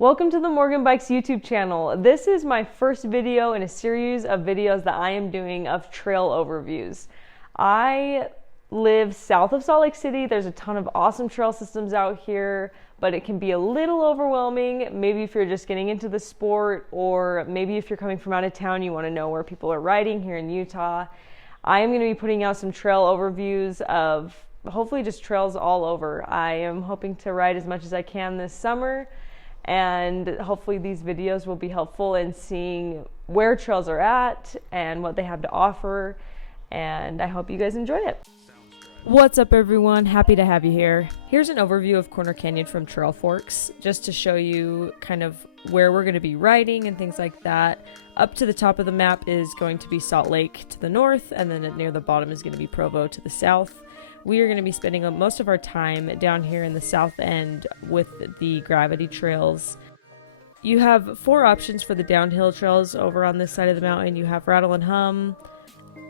Welcome to the Morgan Bikes YouTube channel. This is my first video in a series of videos that I am doing of trail overviews. I live south of Salt Lake City. There's a ton of awesome trail systems out here, but it can be a little overwhelming. Maybe if you're just getting into the sport, or maybe if you're coming from out of town, you want to know where people are riding here in Utah. I am going to be putting out some trail overviews of hopefully just trails all over. I am hoping to ride as much as I can this summer, and hopefully these videos will be helpful in seeing where trails are at and what they have to offer, and I hope you guys enjoy it. What's up everyone, happy to have you here. Here's an overview of Corner Canyon from Trail Forks, just to show you kind of where we're going to be riding and things like that. Up to the top of the map is going to be Salt Lake to the north, and then near the bottom is going to be Provo to the south. We are going to be spending most of our time down here in the south end with the gravity trails. You have 4 options for the downhill trails over on this side of the mountain. You have Rattle and Hum,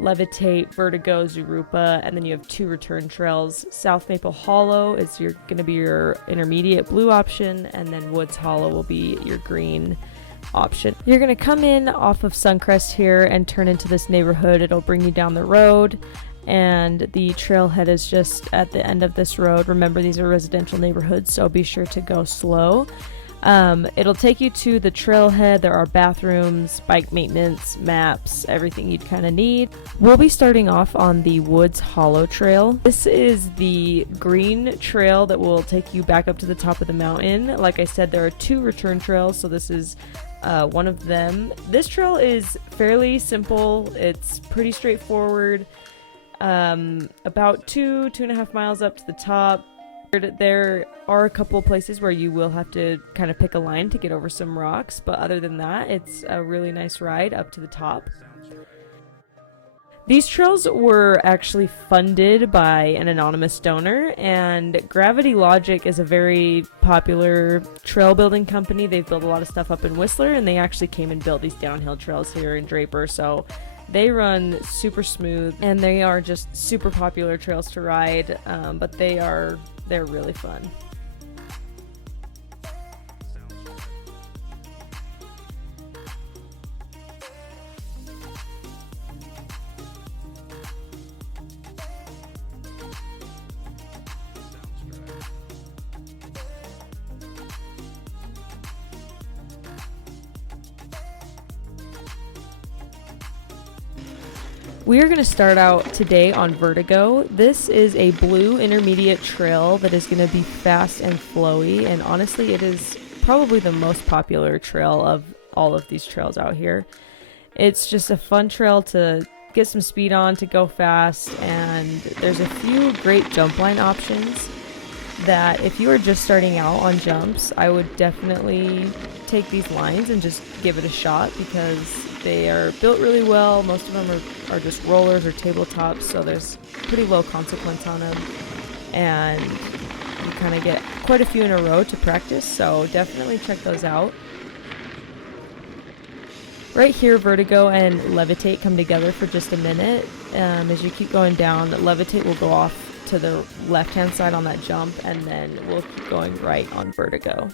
Levitate, Vertigo, Zooropa, and then you have 2 return trails. South Maple Hollow is going to be your intermediate blue option, and then Woods Hollow will be your green option. You're going to come in off of Suncrest here and turn into this neighborhood. It'll bring you down the road, and the trailhead is just at the end of this road. Remember, these are residential neighborhoods, so be sure to go slow. It'll take you to the trailhead. There are bathrooms, bike maintenance, maps, everything you'd kind of need. We'll be starting off on the Woods Hollow Trail. This is the green trail that will take you back up to the top of the mountain. Like I said, there are 2 return trails, so this is one of them. This trail is fairly simple. It's pretty straightforward. About 2.5 miles up to the top. There are a couple places where you will have to kind of pick a line to get over some rocks, but other than that, it's a really nice ride up to the top. These trails were actually funded by an anonymous donor, and Gravity Logic is a very popular trail building company. They've built a lot of stuff up in Whistler, and they actually came and built these downhill trails here in Draper, so they run super smooth, and they are just super popular trails to ride, but they're really fun. We are going to start out today on Vertigo. This is a blue intermediate trail that is going to be fast and flowy, and honestly it is probably the most popular trail of all of these trails out here. It's just a fun trail to get some speed on, to go fast, and there's a few great jump line options that if you are just starting out on jumps, I would definitely take these lines and just give it a shot, because they are built really well. Most of them are just rollers or tabletops, so there's pretty low consequence on them, and you kind of get quite a few in a row to practice, so definitely check those out. Right here, Vertigo and Levitate come together for just a minute. As you keep going down, Levitate will go off to the left-hand side on that jump, and then we'll keep going right on Vertigo.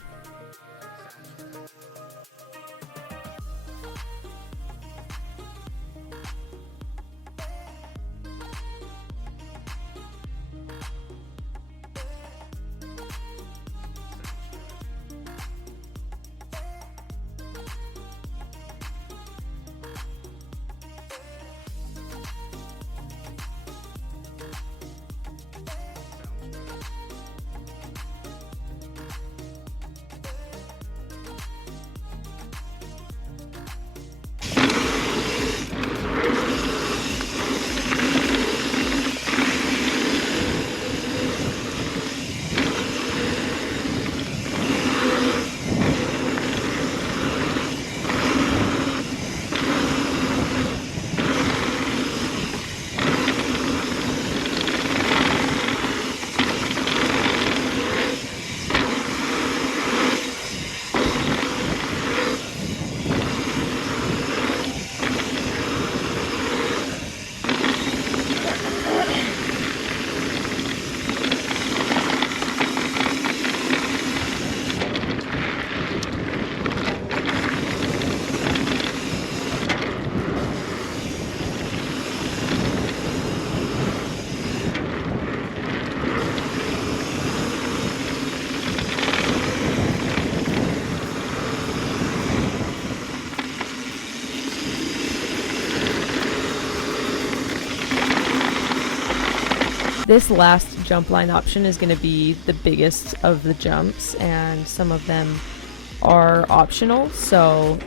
This last jump line option is going to be the biggest of the jumps, and some of them are optional, so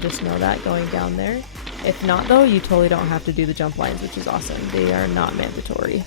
just know that going down there. If not though, you totally don't have to do the jump lines, which is awesome. They are not mandatory.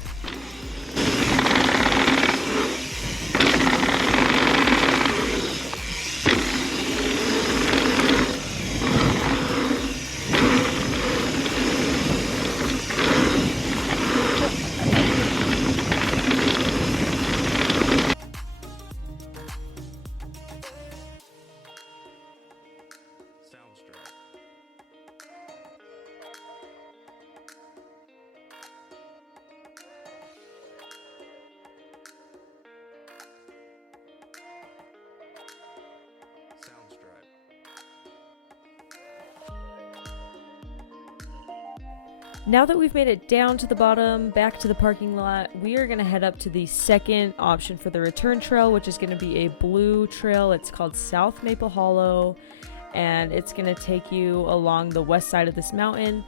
Now that we've made it down to the bottom, back to the parking lot, we are going to head up to the second option for the return trail, which is going to be a blue trail. It's called South Maple Hollow, and it's going to take you along the west side of this mountain.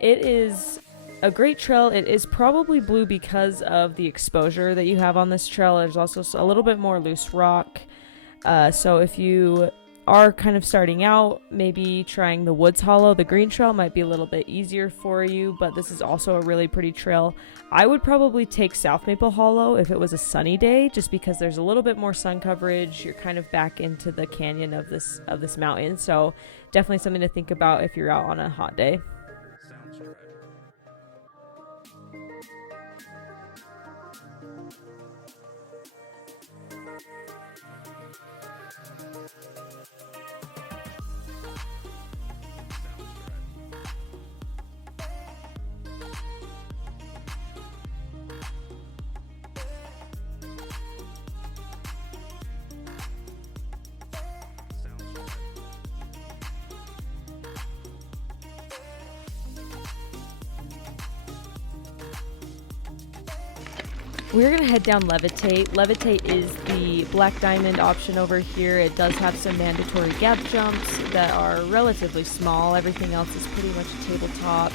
It is a great trail. It is probably blue because of the exposure that you have on this trail. There's also a little bit more loose rock. So if you are kind of starting out, maybe trying the Woods Hollow, the green trail might be a little bit easier for you, but this is also a really pretty trail. I would probably take South Maple Hollow if it was a sunny day, just because there's a little bit more sun coverage. You're kind of back into the canyon of this mountain, so definitely something to think about if you're out on a hot day. We're going to head down Levitate. Levitate is the black diamond option over here. It does have some mandatory gap jumps that are relatively small. Everything else is pretty much a tabletop,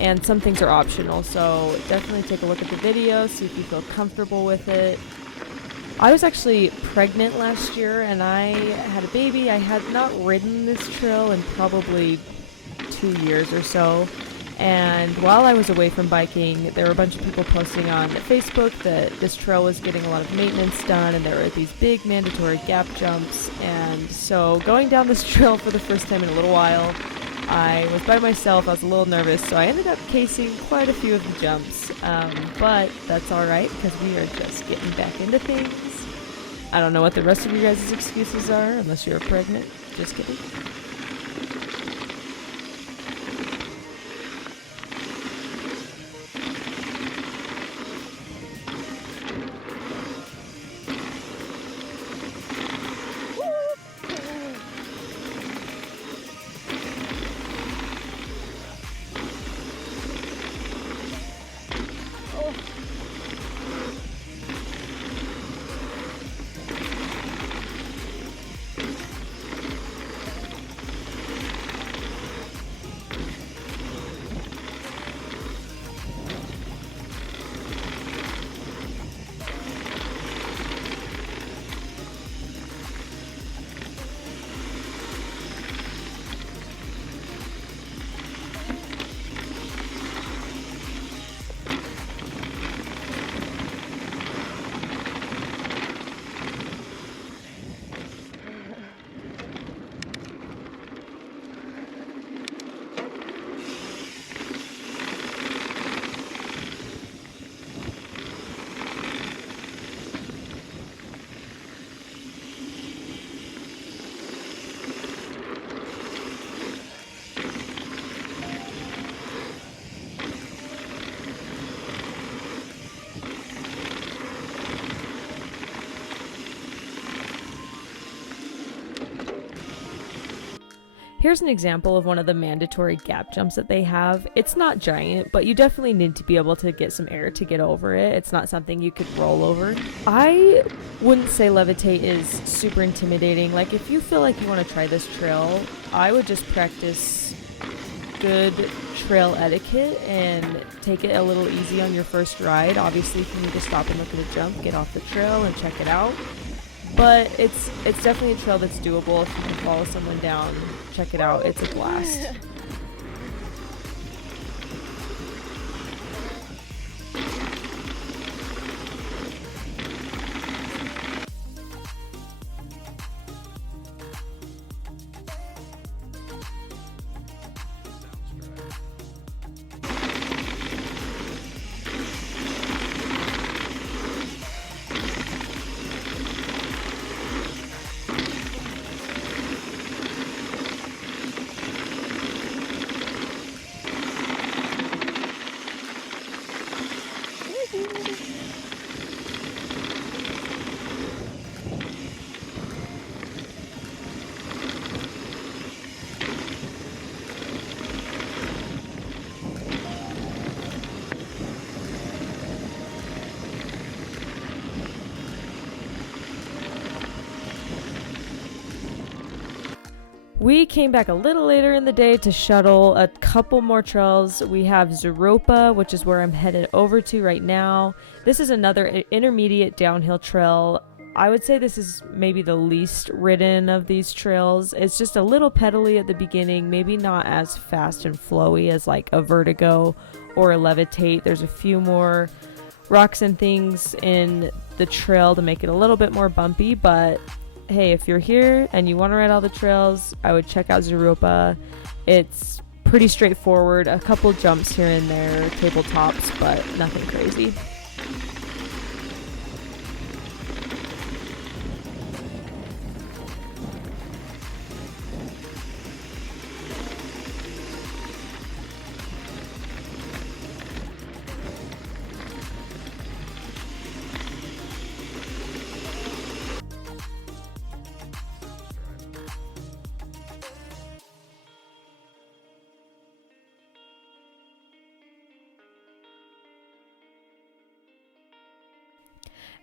and some things are optional, so definitely take a look at the video, see if you feel comfortable with it. I was actually pregnant last year, and I had a baby. I had not ridden this trail in probably 2 years or so. And while I was away from biking, there were a bunch of people posting on Facebook that this trail was getting a lot of maintenance done, and there were these big mandatory gap jumps. And so going down this trail for the first time in a little while, I was by myself. I was a little nervous, so I ended up casing quite a few of the jumps. But that's all right, because we are just getting back into things. I don't know what the rest of you guys' excuses are, unless you're pregnant. Just kidding. Here's an example of one of the mandatory gap jumps that they have. It's not giant, but you definitely need to be able to get some air to get over it. It's not something you could roll over. I wouldn't say Levitate is super intimidating. Like, if you feel like you want to try this trail, I would just practice good trail etiquette and take it a little easy on your first ride. Obviously, if you need to stop and look at a jump, get off the trail and check it out. But it's definitely a trail that's doable. If you can follow someone down, check it out. It's a blast. We came back a little later in the day to shuttle a couple more trails. We have Zooropa, which is where I'm headed over to right now. This is another intermediate downhill trail. I would say this is maybe the least ridden of these trails. It's just a little pedally at the beginning, maybe not as fast and flowy as like a Vertigo or a Levitate. There's a few more rocks and things in the trail to make it a little bit more bumpy, but hey, if you're here and you want to ride all the trails, I would check out Zooropa. It's pretty straightforward, a couple jumps here and there, tabletops, but nothing crazy.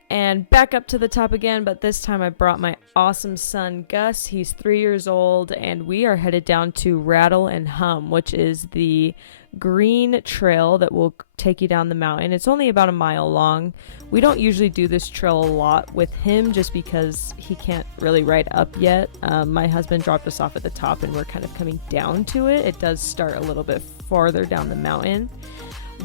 And back up to the top again, but this time I brought my awesome son Gus. He's 3 years old, and we are headed down to Rattle and Hum, which is the green trail that will take you down the mountain. It's only about a mile long. We don't usually do this trail a lot with him just because he can't really ride up yet. My husband dropped us off at the top and we're kind of coming down to it. It does start a little bit farther down the mountain,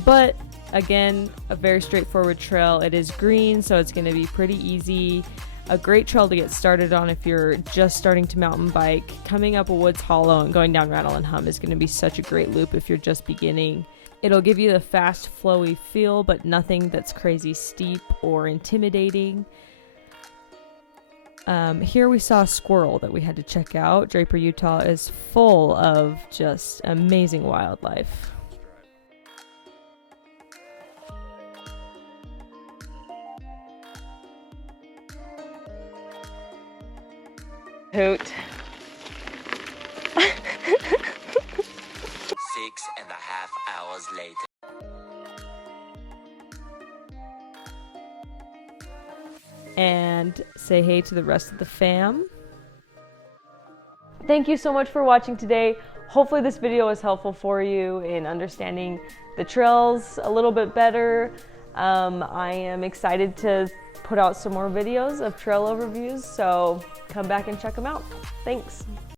but again, a very straightforward trail. It is green, so it's going to be pretty easy. A great trail to get started on if you're just starting to mountain bike. Coming up a Woods Hollow and going down Rattle and Hum is going to be such a great loop if you're just beginning. It'll give you the fast, flowy feel, but nothing that's crazy steep or intimidating. Here we saw a squirrel that we had to check out. Draper, Utah is full of just amazing wildlife. Hoot. 6.5 hours later. And say hey to the rest of the fam. Thank you so much for watching today. Hopefully this video was helpful for you in understanding the trails a little bit better. I am excited to put out some more videos of trail overviews, so come back and check them out. Thanks.